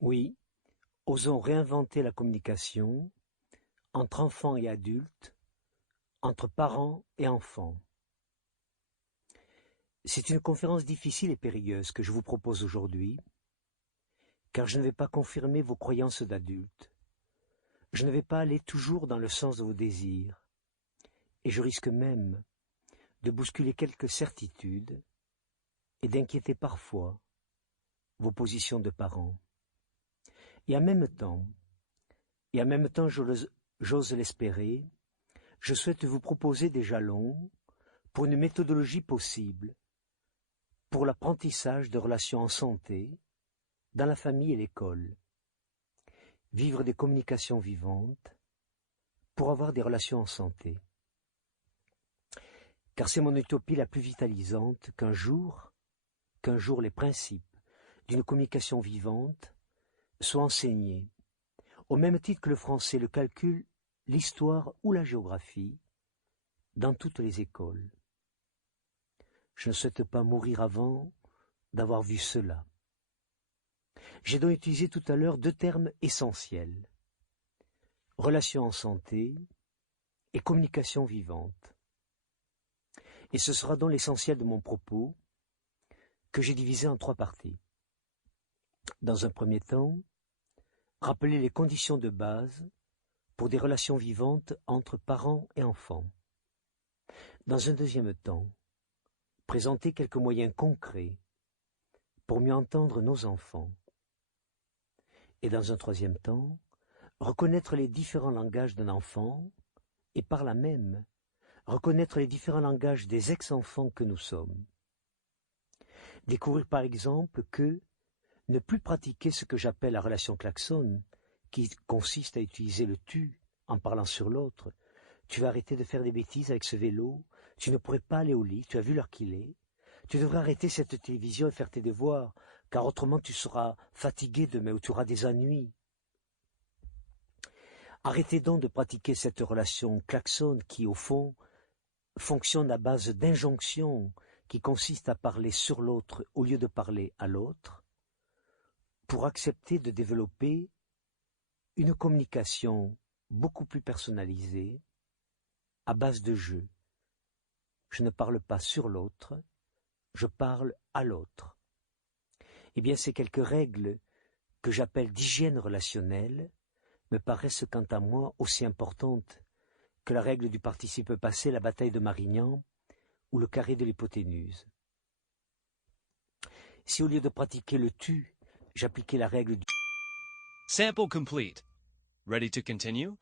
Oui, osons réinventer la communication entre enfants et adultes, entre parents et enfants. C'est une conférence difficile et périlleuse que je vous propose aujourd'hui, car je ne vais pas confirmer vos croyances d'adultes. Je ne vais pas aller toujours dans le sens de vos désirs, et je risque même de bousculer quelques certitudes et d'inquiéter parfois vos positions de parents. Et en même temps, j'ose l'espérer, je souhaite vous proposer des jalons pour une méthodologie possible, pour l'apprentissage de relations en santé, dans la famille et l'école. Vivre des communications vivantes pour avoir des relations en santé. Car c'est mon utopie la plus vitalisante qu'un jour les principes d'une communication vivante soient enseignés, au même titre que le français, le calcul, l'histoire ou la géographie, dans toutes les écoles. Je ne souhaite pas mourir avant d'avoir vu cela. J'ai donc utilisé tout à l'heure deux termes essentiels, relations en santé et communication vivante. Et ce sera donc l'essentiel de mon propos, que j'ai divisé en trois parties. Dans un premier temps, rappeler les conditions de base pour des relations vivantes entre parents et enfants. Dans un deuxième temps, présenter quelques moyens concrets pour mieux entendre nos enfants. Et dans un troisième temps, reconnaître les différents langages d'un enfant et par là même, reconnaître les différents langages des ex-enfants que nous sommes. Découvrir par exemple que ne plus pratiquer ce que j'appelle la relation klaxon, qui consiste à utiliser le tu en parlant sur l'autre. Tu vas arrêter de faire des bêtises avec ce vélo, tu ne pourrais pas aller au lit, tu as vu l'heure qu'il est. Tu devrais arrêter cette télévision et faire tes devoirs, car autrement tu seras fatigué demain ou tu auras des ennuis. Arrêtez donc de pratiquer cette relation klaxon qui, au fond, fonctionne à base d'injonctions, qui consiste à parler sur l'autre au lieu de parler à l'autre, pour accepter de développer une communication beaucoup plus personnalisée, à base de jeu. Je ne parle pas sur l'autre, je parle à l'autre. Eh bien, ces quelques règles que j'appelle d'hygiène relationnelle me paraissent quant à moi aussi importantes que la règle du participe passé, la bataille de Marignan ou le carré de l'hypoténuse. Si au lieu de pratiquer le tu, j'appliquais la règle du Sample complete. Ready to continue?